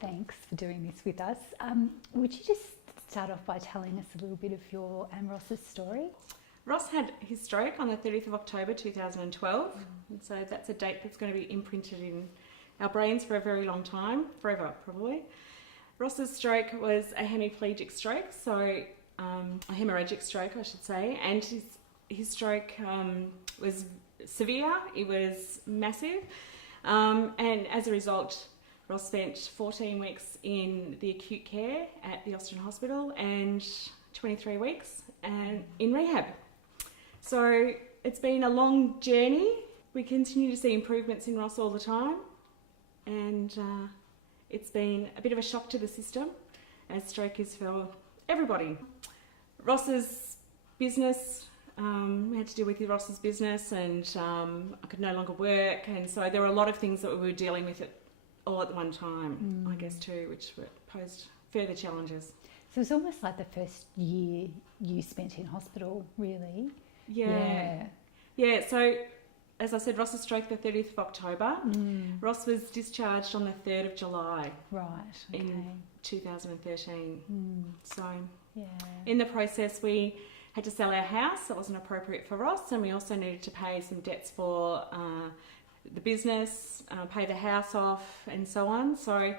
Thanks for doing this with us. Would you just start off by telling us a little bit of your and Ross's story? Ross had his stroke on the 30th of October 2012, and so that's a date that's going to be imprinted in our brains for a very long time, forever probably. Ross's stroke was a hemiplegic stroke, so a hemorrhagic stroke I should say, and his stroke was severe, it was massive, and as a result Ross spent 14 weeks in the acute care at the Austin Hospital and 23 weeks in rehab. So it's been a long journey. We continue to see improvements in Ross all the time, and it's been a bit of a shock to the system, as stroke is for everybody. Ross's business, we had to deal with Ross's business, and I could no longer work, and so there were a lot of things that we were dealing with all at one time, I guess too, which posed further challenges. So it's almost like the first year you spent in hospital, really. Yeah. So as I said, Ross's stroke the 30th of October. Ross was discharged on the 3rd of July. Right. Okay. In 2013. So yeah. In the process, we had to sell our house. That wasn't appropriate for Ross, and we also needed to pay some debts for the business, pay the house off, and so on. So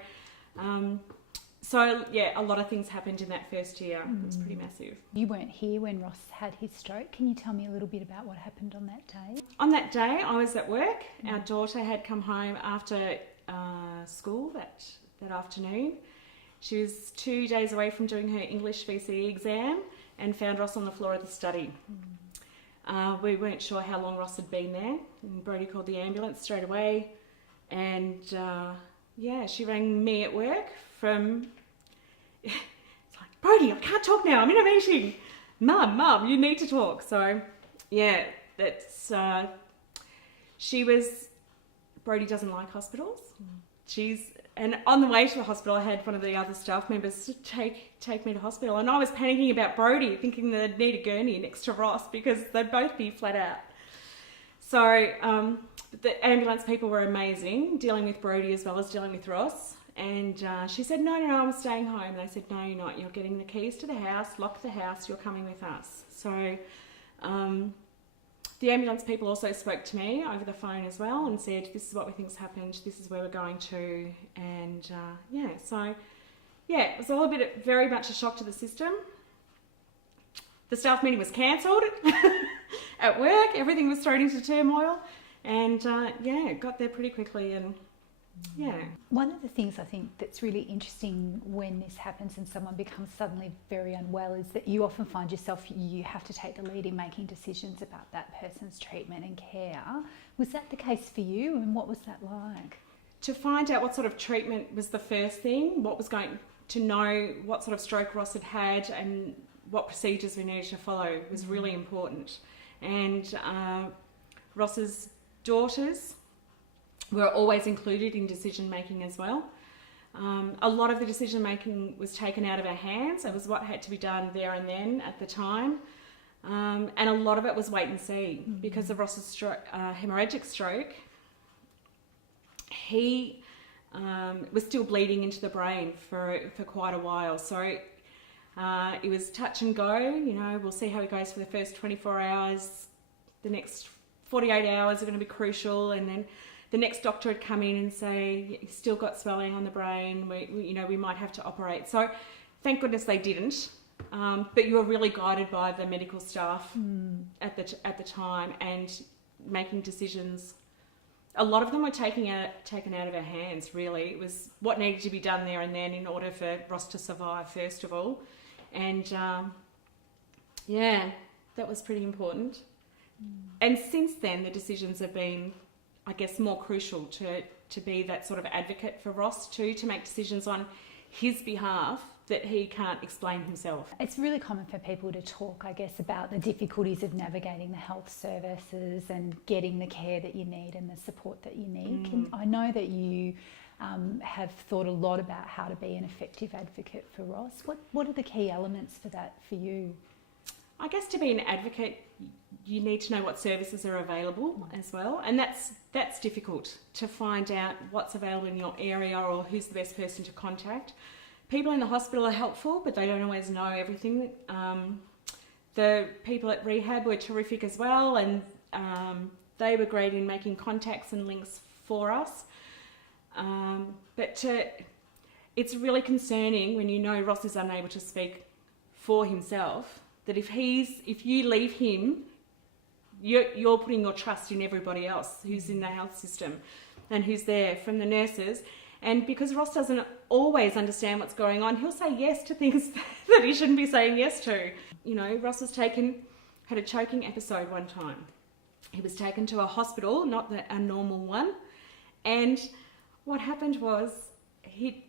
yeah, a lot of things happened in that first year. It was pretty massive. You weren't here when Ross had his stroke. Can you tell me a little bit about what happened on that day? On that day, I was at work. Our daughter had come home after school that afternoon. She was 2 days away from doing her English VCE exam and found Ross on the floor of the study. We weren't sure how long Ross had been there, and Brodie called the ambulance straight away, and she rang me at work from... It's like, Brodie, I can't talk now, I'm in a meeting. Mum, you need to talk. So yeah, that's... Brodie doesn't like hospitals. And on the way to the hospital, I had one of the other staff members take me to hospital, and I was panicking about Brodie, thinking that I'd need a gurney next to Ross because they'd both be flat out. So the ambulance people were amazing, dealing with Brodie as well as dealing with Ross. And she said, no, I'm staying home. And I said, no, you're not. You're getting the keys to the house, lock the house, you're coming with us. So the ambulance people also spoke to me over the phone as well and said, this is what we think's happened, this is where we're going to. And it was all very much a shock to the system. The staff meeting was cancelled at work, everything was thrown into turmoil, and got there pretty quickly. And one of the things I think that's really interesting when this happens and someone becomes suddenly very unwell is that you often find yourself, you have to take the lead in making decisions about that person's treatment and care. Was that the case for you, and what was that like? To find out what sort of treatment was the first thing, to know what sort of stroke Ross had had and what procedures we needed to follow was really important. And Ross's daughters were always included in decision making as well. A lot of the decision making was taken out of our hands. It was what had to be done there and then at the time. And a lot of it was wait and see. Because of Ross's hemorrhagic stroke, he was still bleeding into the brain for quite a while. So it was touch and go. We'll see how it goes for the first 24 hours. The next 48 hours are going to be crucial, and then the next doctor would come in and say, you've still got swelling on the brain, we might have to operate. So thank goodness they didn't. But you were really guided by the medical staff at the time and making decisions. A lot of them were taken out of our hands, really. It was what needed to be done there and then in order for Ross to survive, first of all. And that was pretty important. And since then, the decisions have been, I guess, more crucial to be that sort of advocate for Ross too, to make decisions on his behalf that he can't explain himself. It's really common for people to talk, I guess, about the difficulties of navigating the health services and getting the care that you need and the support that you need. I know that you have thought a lot about how to be an effective advocate for Ross. What are the key elements for that for you? I guess to be an advocate, you need to know what services are available as well, and that's difficult to find out what's available in your area or who's the best person to contact. People in the hospital are helpful, but they don't always know everything. The people at rehab were terrific as well, and they were great in making contacts and links for us. It's really concerning when you know Ross is unable to speak for himself, that if you leave him, you're putting your trust in everybody else who's in the health system and who's there, from the nurses. And because Ross doesn't always understand what's going on, he'll say yes to things that he shouldn't be saying yes to. You know, Ross had a choking episode one time. He was taken to a hospital, not a normal one. And what happened was he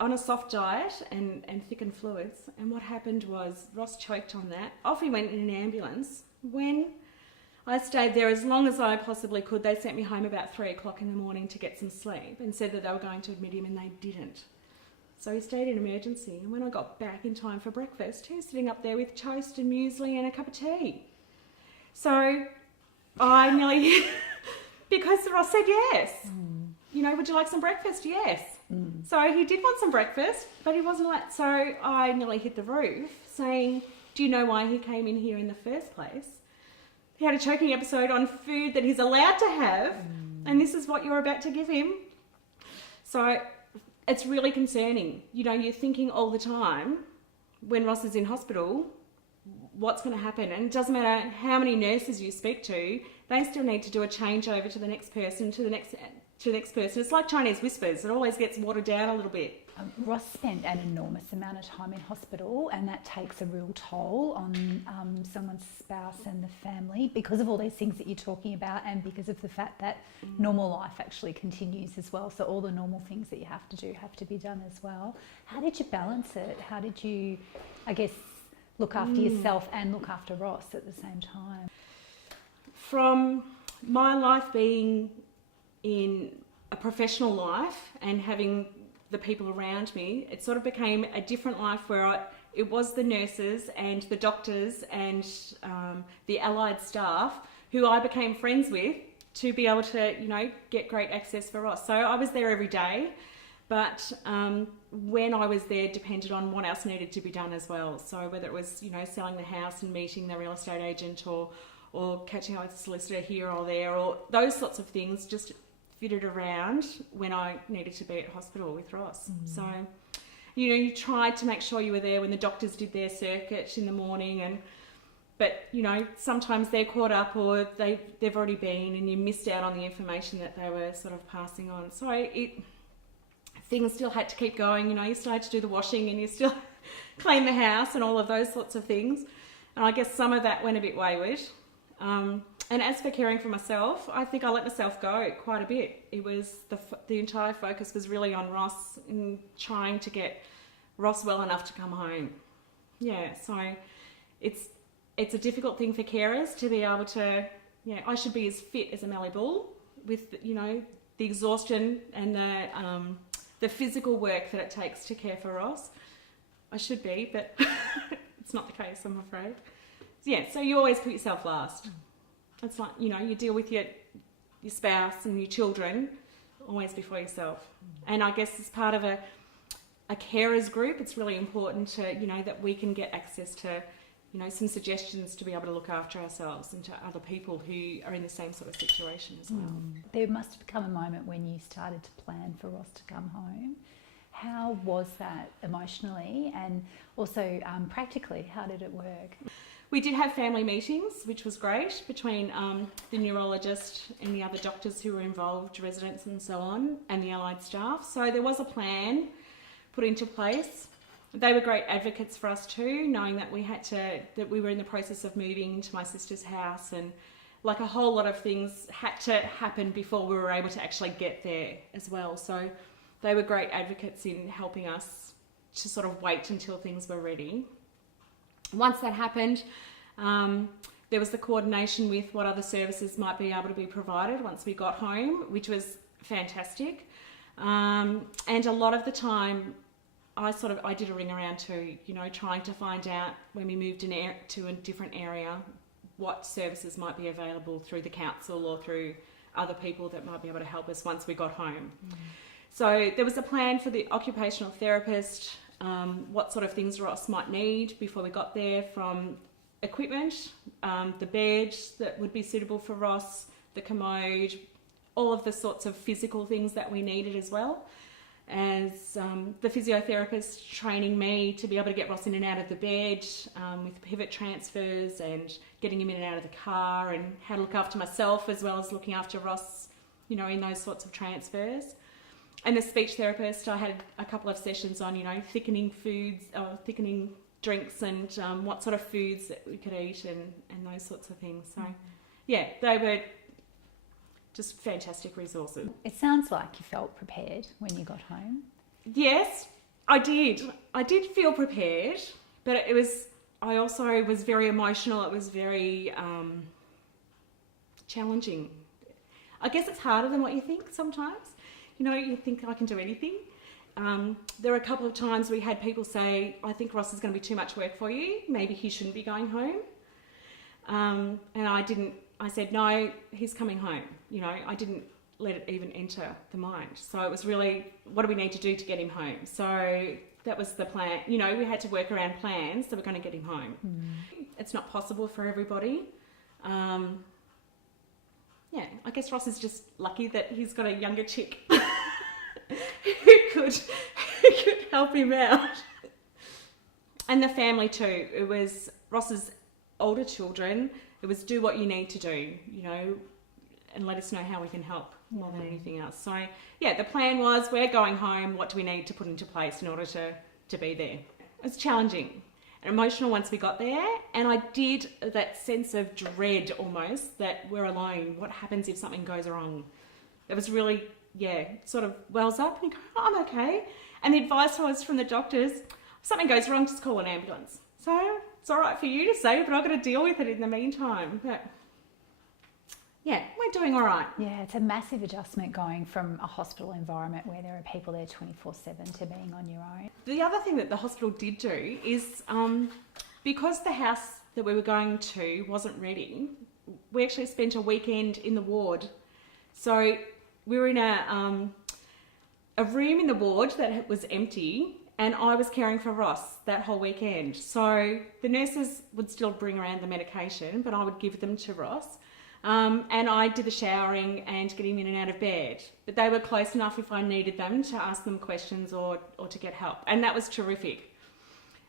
on a soft diet and thickened fluids. And what happened was Ross choked on that. Off he went in an ambulance. When I stayed there as long as I possibly could, they sent me home about 3 o'clock in the morning to get some sleep and said that they were going to admit him, and they didn't. So he stayed in emergency. And when I got back in time for breakfast, he was sitting up there with toast and muesli and a cup of tea. So I nearly, because Ross said yes. You know, would you like some breakfast? Yes. So he did want some breakfast, but he wasn't allowed. So I nearly hit the roof saying, do you know why he came in here in the first place? He had a choking episode on food that he's allowed to have, and this is what you're about to give him. So it's really concerning. You know, you're thinking all the time, when Ross is in hospital, what's going to happen? And it doesn't matter how many nurses you speak to, they still need to do a changeover to the next person, to the next person. It's like Chinese whispers. It always gets watered down a little bit. Ross spent an enormous amount of time in hospital, and that takes a real toll on someone's spouse and the family, because of all these things that you're talking about, and because of the fact that normal life actually continues as well. So all the normal things that you have to do have to be done as well. How did you balance it? How did you, I guess, look after yourself and look after Ross at the same time? From my life being in a professional life and having the people around me, it sort of became a different life where it was the nurses and the doctors and the allied staff who I became friends with to be able to, you know, get great access for Ross. So I was there every day, but when I was there depended on what else needed to be done as well. So whether it was, you know, selling the house and meeting the real estate agent, or catching up with the solicitor here or there, or those sorts of things, just fitted around when I needed to be at hospital with Ross. So, you know, you tried to make sure you were there when the doctors did their circuit in the morning, but you know, sometimes they're caught up or they've already been, and you missed out on the information that they were sort of passing on. So things still had to keep going. You know, you started to do the washing and you still clean the house and all of those sorts of things. And I guess some of that went a bit wayward. And as for caring for myself, I think I let myself go quite a bit. It was the entire focus was really on Ross and trying to get Ross well enough to come home. Yeah, so it's a difficult thing for carers to be able to, yeah, I should be as fit as a Mallee bull with, you know, the exhaustion and the physical work that it takes to care for Ross. I should be, but it's not the case, I'm afraid. Yeah, so you always put yourself last. It's like, you know, you deal with your spouse and your children always before yourself. And I guess as part of a carers group, it's really important to, you know, that we can get access to, you know, some suggestions to be able to look after ourselves and to other people who are in the same sort of situation as well. There must have come a moment when you started to plan for Ross to come home. How was that emotionally, and also practically, how did it work? We did have family meetings, which was great, between the neurologist and the other doctors who were involved, residents and so on, and the allied staff. So there was a plan put into place. They were great advocates for us too, knowing that that we were in the process of moving into my sister's house, and like a whole lot of things had to happen before we were able to actually get there as well. So they were great advocates in helping us to sort of wait until things were ready. Once that happened, there was the coordination with what other services might be able to be provided once we got home, which was fantastic. And a lot of the time, I did a ring around too, you know, trying to find out when we moved to a different area, what services might be available through the council or through other people that might be able to help us once we got home. So there was a plan for the occupational therapist, what sort of things Ross might need before we got there, from equipment, the bed that would be suitable for Ross, the commode, all of the sorts of physical things that we needed as well. As the physiotherapist training me to be able to get Ross in and out of the bed with pivot transfers and getting him in and out of the car, and how to look after myself as well as looking after Ross, you know, in those sorts of transfers. And the speech therapist, I had a couple of sessions on, you know, thickening foods, or thickening drinks, and what sort of foods that we could eat, and those sorts of things. So, yeah, they were just fantastic resources. It sounds like you felt prepared when you got home. Yes, I did. I did feel prepared, but I also was very emotional. It was very challenging. I guess it's harder than what you think sometimes. You know, you think I can do anything. There were a couple of times we had people say, I think Ross is going to be too much work for you. Maybe he shouldn't be going home. And I said, no, he's coming home. You know, I didn't let it even enter the mind. So it was really, what do we need to do to get him home? So that was the plan. You know, we had to work around plans that we're going to get him home. It's not possible for everybody. Yeah, I guess Ross is just lucky that he's got a younger chick who could help him out. And the family too. It was Ross's older children. It was do what you need to do, you know, and let us know how we can help more than anything else. So, yeah, the plan was, we're going home. What do we need to put into place in order to be there? It was challenging and emotional once we got there. And I did that sense of dread almost, that we're alone. What happens if something goes wrong? It was really, yeah, sort of wells up and you go, oh, I'm okay. And the advice was from the doctors, if something goes wrong, just call an ambulance. So it's all right for you to say, but I've got to deal with it in the meantime. But yeah, we're doing all right. Yeah, it's a massive adjustment going from a hospital environment where there are people there 24/7 to being on your own. The other thing that the hospital did do is, because the house that we were going to wasn't ready, we actually spent a weekend in the ward. So we were in a room in the ward that was empty, and I was caring for Ross that whole weekend. So the nurses would still bring around the medication, but I would give them to Ross. And I did the showering and getting in and out of bed. But they were close enough if I needed them to ask them questions or to get help. And that was terrific.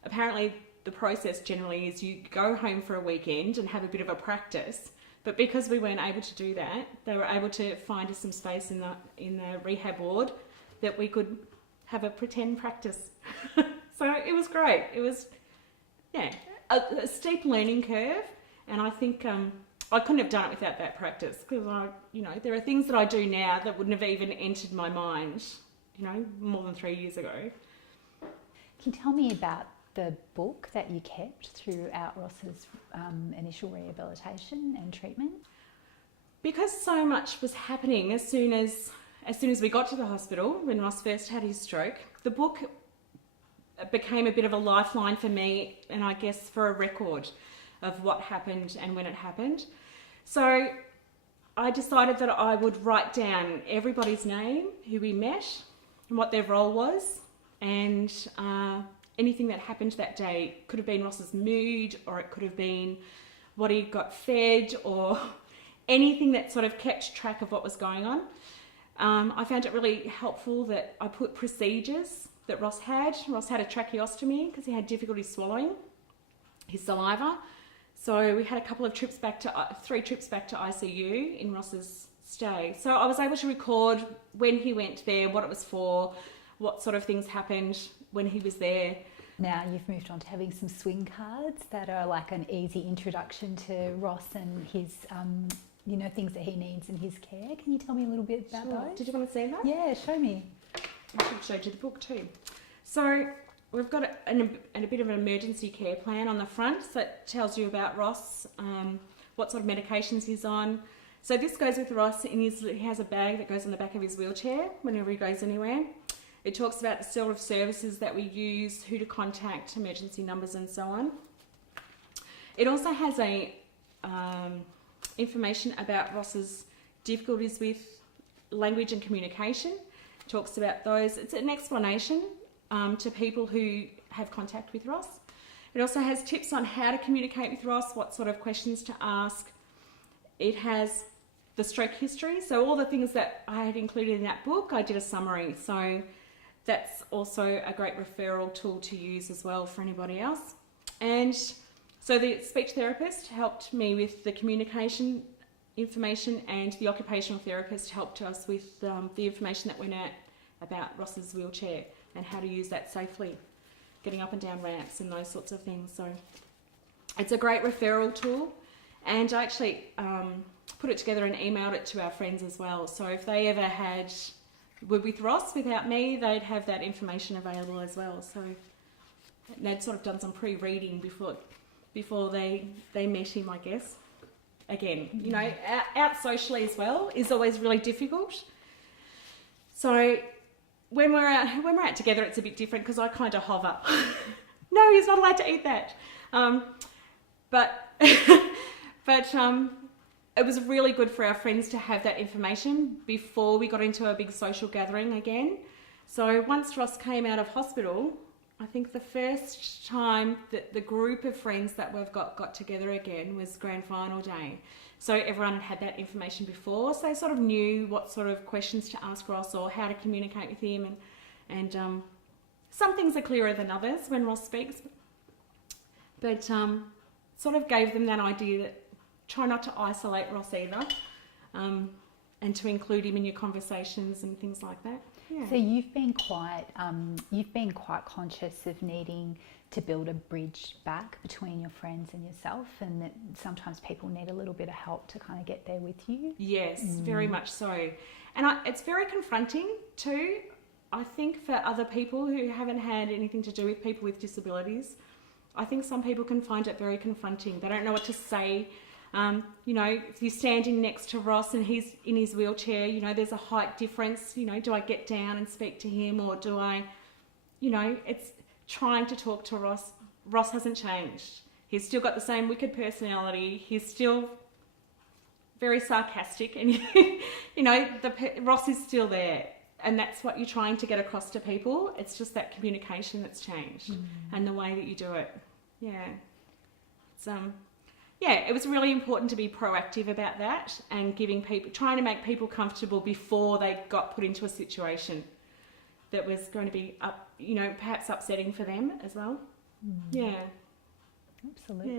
Apparently the process generally is you go home for a weekend and have a bit of a practice. But because we weren't able to do that, they were able to find us some space in the rehab ward that we could have a pretend practice. So it was great. It was, yeah, a steep learning curve. And I think I couldn't have done it without that practice, because there are things that I do now that wouldn't have even entered my mind, you know, more than 3 years ago. Can you tell me about the book that you kept throughout Ross's initial rehabilitation and treatment? Because so much was happening as soon as we got to the hospital when Ross first had his stroke, the book became a bit of a lifeline for me, and I guess for a record of what happened and when it happened. So I decided that I would write down everybody's name, who we met, and what their role was, and anything that happened that day. It could have been Ross's mood, or it could have been what he got fed, or anything that sort of kept track of what was going on. I found it really helpful that I put procedures that Ross had. Ross had a tracheostomy because he had difficulty swallowing his saliva. So we had a couple of trips back to 3 trips back to ICU in Ross's stay. So I was able to record when he went there, what it was for, what sort of things happened when he was there. Now you've moved on to having some swing cards that are like an easy introduction to Ross and his, things that he needs in his care. Can you tell me a little bit about those? Did you want to see that? Yeah, show me. I should show you the book too. So we've got a bit of an emergency care plan on the front that tells you about Ross, what sort of medications he's on. So this goes with Ross, he has a bag that goes on the back of his wheelchair whenever he goes anywhere. It talks about the sort of services that we use, who to contact, emergency numbers and so on. It also has a information about Ross's difficulties with language and communication. Talks about those. It's an explanation to people who have contact with Ross. It also has tips on how to communicate with Ross, what sort of questions to ask. It has the stroke history, so all the things that I had included in that book, I did a summary. So that's also a great referral tool to use as well for anybody else. And so the speech therapist helped me with the communication information, and the occupational therapist helped us with the information that went out about Ross's wheelchair and how to use that safely, getting up and down ramps and those sorts of things. So it's a great referral tool, and I actually put it together and emailed it to our friends as well. So if they ever were with Ross without me, they'd have that information available as well. So they'd sort of done some pre-reading before they met him, I guess. Again, you know, out socially as well is always really difficult. So when we're out together, it's a bit different because I kind of hover. No, he's not allowed to eat that. But it was really good for our friends to have that information before we got into a big social gathering again. So once Ross came out of hospital, I think the first time that the group of friends that we've got together again was grand final day. So everyone had that information before, so they sort of knew what sort of questions to ask Ross or how to communicate with him. And some things are clearer than others when Ross speaks. But sort of gave them that idea that try not to isolate Ross either, and to include him in your conversations and things like that. Yeah. So you've been quite conscious of needing to build a bridge back between your friends and yourself, and that sometimes people need a little bit of help to kind of get there with you. Yes, very much so. And it's very confronting too, I think, for other people who haven't had anything to do with people with disabilities. I think some people can find it very confronting. They don't know what to say. You know, if you're standing next to Ross and he's in his wheelchair, you know, there's a height difference. You know, do I get down and speak to him, or do I, you know, it's trying to talk to Ross. Ross hasn't changed. He's still got the same wicked personality. He's still very sarcastic, and you know, Ross is still there, and that's what you're trying to get across to people. It's just that communication that's changed, and the way that you do it. Yeah, it's yeah, it was really important to be proactive about that and trying to make people comfortable before they got put into a situation that was going to be you know, perhaps upsetting for them as well. Yeah, absolutely.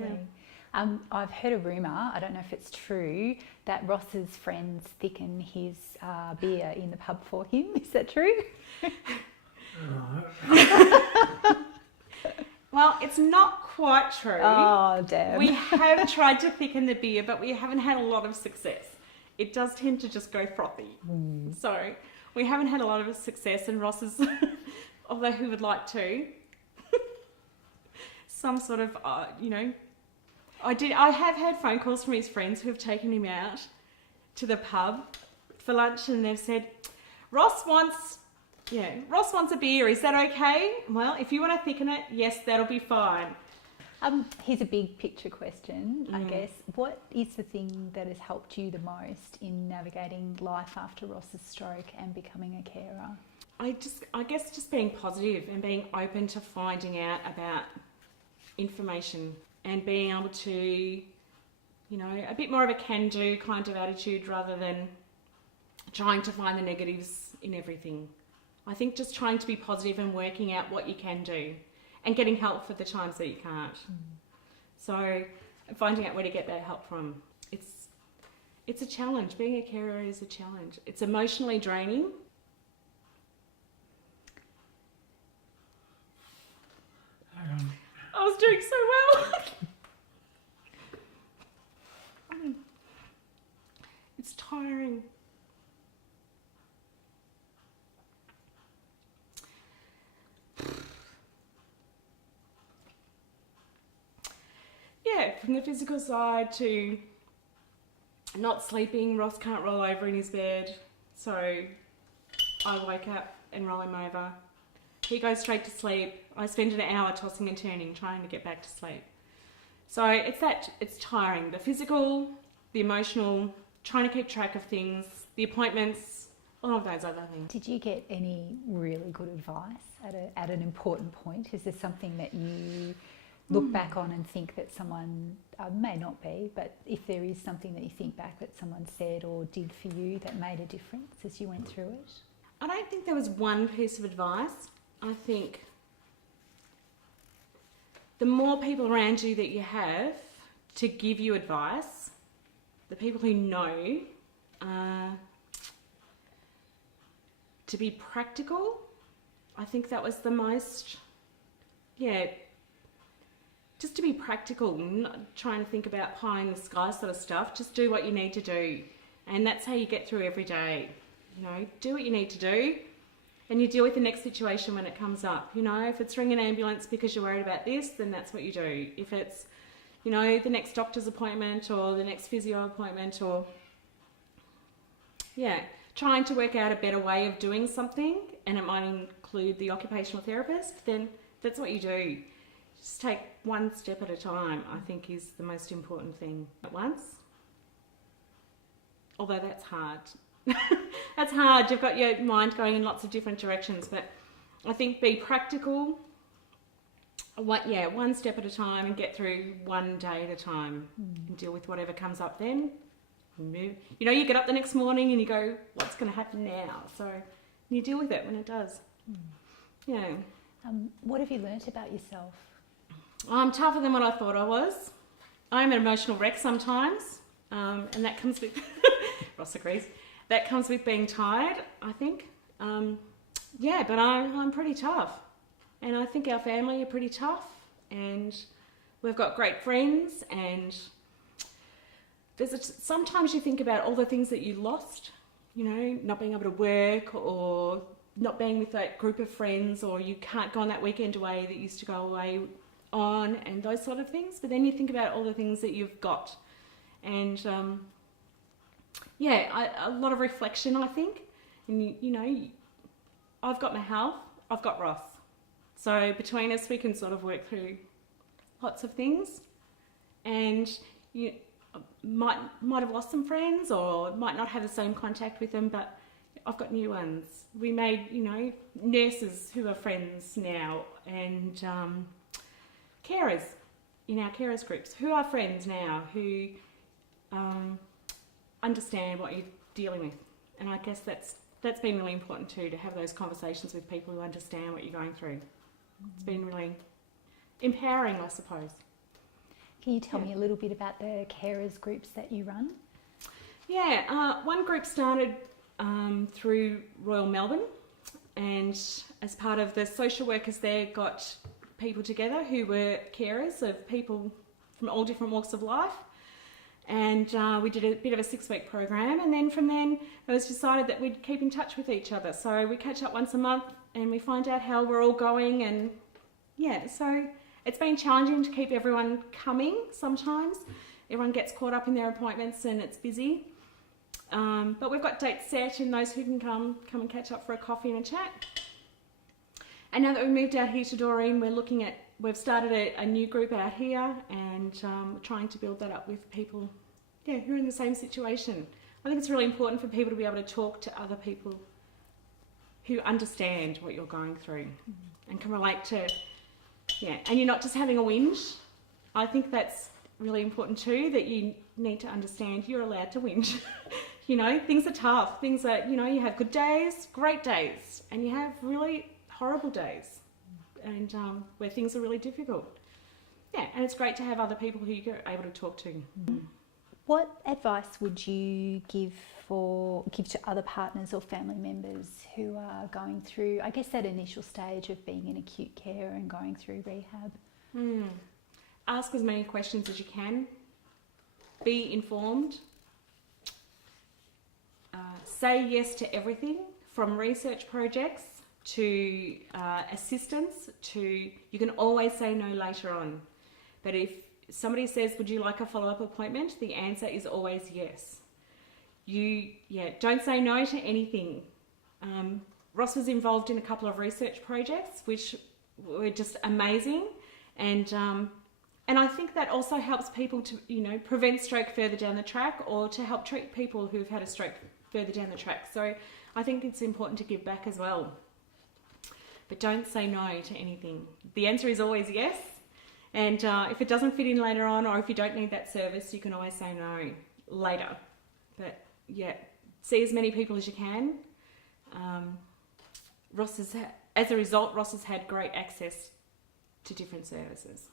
Yeah. I've heard a rumour, I don't know if it's true, that Ross's friends thicken his beer in the pub for him. Is that true? Well, it's not quite true. Oh, damn. We have tried to thicken the beer, but we haven't had a lot of success. It does tend to just go frothy. So we haven't had a lot of success, and Ross is, although he would like to, some sort of, you know, I have had phone calls from his friends who have taken him out to the pub for lunch, and they've said, Ross wants a beer, is that okay? Well, if you want to thicken it, yes, that'll be fine. Here's a big picture question, I guess. What is the thing that has helped you the most in navigating life after Ross's stroke and becoming a carer? I guess just being positive and being open to finding out about information and being able to, you know, a bit more of a can-do kind of attitude rather than trying to find the negatives in everything. I think just trying to be positive and working out what you can do and getting help for the times that you can't. So finding out where to get that help from. It's a challenge. Being a carer is a challenge. It's emotionally draining. I was doing so well. It's tiring. Yeah, from the physical side to not sleeping. Ross can't roll over in his bed, so I wake up and roll him over. He goes straight to sleep. I spend an hour tossing and turning, trying to get back to sleep. So it's tiring. The physical, the emotional, trying to keep track of things, the appointments, all of those other things. Did you get any really good advice at an important point? Is there something that you look back on and think that someone, may not be, but if there is something that you think back that someone said or did for you that made a difference as you went through it? I don't think there was one piece of advice. I think the more people around you that you have to give you advice, the people who know, to be practical, I think that was the most, just to be practical, not trying to think about pie in the sky sort of stuff. Just do what you need to do. And that's how you get through every day. You know, do what you need to do and you deal with the next situation when it comes up. You know, if it's ring an ambulance because you're worried about this, then that's what you do. If it's, you know, the next doctor's appointment or the next physio appointment or, trying to work out a better way of doing something, and it might include the occupational therapist, then that's what you do. Just take one step at a time, I think, is the most important thing at once. Although that's hard. That's hard. You've got your mind going in lots of different directions, but I think be practical. One step at a time and get through one day at a time and deal with whatever comes up then. You know, you get up the next morning and you go, what's going to happen now? So you deal with it when it does. Yeah. What have you learnt about yourself? I'm tougher than what I thought I was. I'm an emotional wreck sometimes, and that comes with, Ross agrees, that comes with being tired, I think. But I'm pretty tough. And I think our family are pretty tough, and we've got great friends, and sometimes you think about all the things that you lost, you know, not being able to work or not being with that group of friends, or you can't go on that weekend away that you used to go away on, and those sort of things. But then you think about all the things that you've got, and a lot of reflection, I think. And you know, I've got my health, I've got Ross, so between us we can sort of work through lots of things. And you might have lost some friends or might not have the same contact with them, but I've got new ones. We made, you know, nurses who are friends now, and carers in our carers groups who are friends now, who understand what you're dealing with. And I guess that's been really important too, to have those conversations with people who understand what you're going through. It's been really empowering, I suppose. Can you tell me a little bit about the carers groups that you run? One group started through Royal Melbourne, and as part of the social workers there got people together who were carers of people from all different walks of life, and we did a bit of a 6-week program, and then from then it was decided that we'd keep in touch with each other. So we catch up once a month and we find out how we're all going, and so it's been challenging to keep everyone coming sometimes. Everyone gets caught up in their appointments and it's busy. But we've got dates set, and those who can come and catch up for a coffee and a chat. And now that we've moved out here to Doreen, we've started a new group out here, and trying to build that up with people who are in the same situation. I think it's really important for people to be able to talk to other people who understand what you're going through and can relate to. And you're not just having a whinge. I think that's really important too, that you need to understand you're allowed to whinge. You know, things are tough. Things are, you know, you have good days, great days, and you have really horrible days, and where things are really difficult. And it's great to have other people who you're able to talk to. What advice would you give to other partners or family members who are going through, I guess, that initial stage of being in acute care and going through rehab? Ask as many questions as you can. Be informed. Say yes to everything, from research projects to assistance to, you can always say no later on. But if somebody says, would you like a follow-up appointment? The answer is always yes. Don't say no to anything. Ross was involved in a couple of research projects which were just amazing, and And I think that also helps people to, you know, prevent stroke further down the track, or to help treat people who've had a stroke further down the track. So I think it's important to give back as well. But don't say no to anything. The answer is always yes. And if it doesn't fit in later on, or if you don't need that service, you can always say no later. But yeah, see as many people as you can. As a result, Ross has had great access to different services.